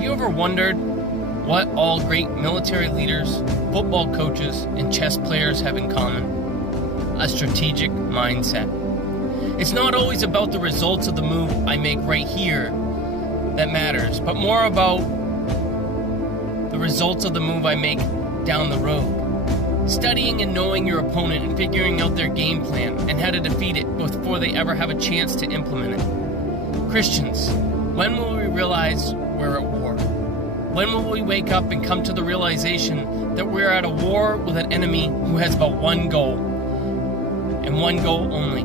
Have you ever wondered what all great military leaders, football coaches, and chess players have in common? A strategic mindset. It's not always about the results of the move I make right here that matters, but more about the results of the move I make down the road. Studying and knowing your opponent and figuring out their game plan and how to defeat it before they ever have a chance to implement it. Christians, when will we realize we're at war? When will we wake up and come to the realization that we're at a war with an enemy who has but one goal, and one goal only?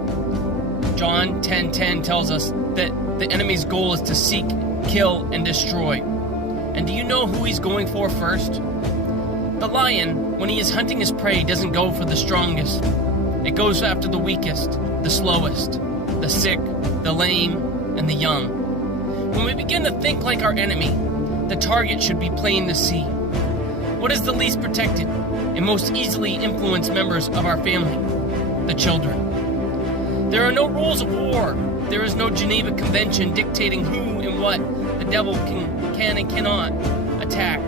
John 10:10 tells us that the enemy's goal is to seek, kill, and destroy. And do you know who he's going for first? The lion, when he is hunting his prey, doesn't go for the strongest. It goes after the weakest, the slowest, the sick, the lame, and the young. When we begin to think like our enemy, the target should be plain to see. What is the least protected and most easily influenced members of our family? The children. There are no rules of war. There is no Geneva Convention dictating who and what the devil can and cannot attack.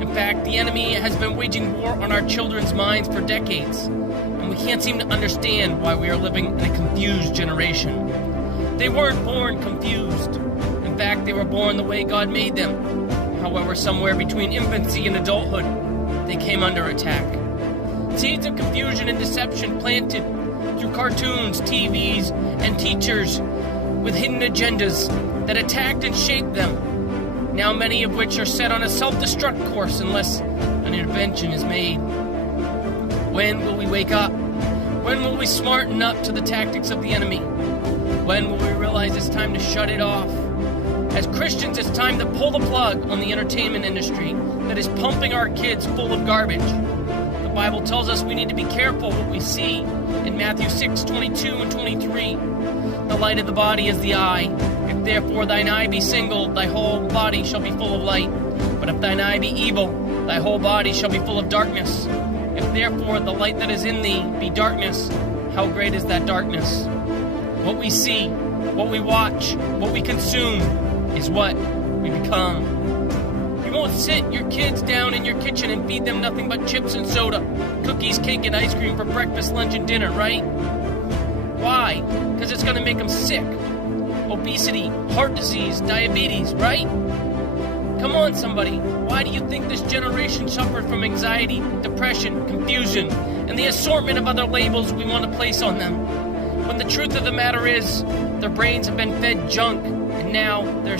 In fact, the enemy has been waging war on our children's minds for decades, and we can't seem to understand why we are living in a confused generation. They weren't born confused. In fact, they were born the way God made them. However, somewhere between infancy and adulthood, they came under attack. Seeds of confusion and deception planted through cartoons, TVs, and teachers with hidden agendas that attacked and shaped them. Now many of which are set on a self-destruct course unless an intervention is made. When will we wake up? When will we smarten up to the tactics of the enemy? When will we realize it's time to shut it off? As Christians, it's time to pull the plug on the entertainment industry that is pumping our kids full of garbage. The Bible tells us we need to be careful what we see in Matthew 6:22 and 23. The light of the body is the eye. If therefore thine eye be single, thy whole body shall be full of light. But if thine eye be evil, thy whole body shall be full of darkness. If therefore the light that is in thee be darkness, how great is that darkness? What we see, what we watch, what we consume is what we become. You won't sit your kids down in your kitchen and feed them nothing but chips and soda, cookies, cake, and ice cream for breakfast, lunch, and dinner, right? Why? Because it's going to make them sick. Obesity, heart disease, diabetes, right? Come on, somebody. Why do you think this generation suffered from anxiety, depression, confusion, and the assortment of other labels we want to place on them? When the truth of the matter is, their brains have been fed junk, and now they're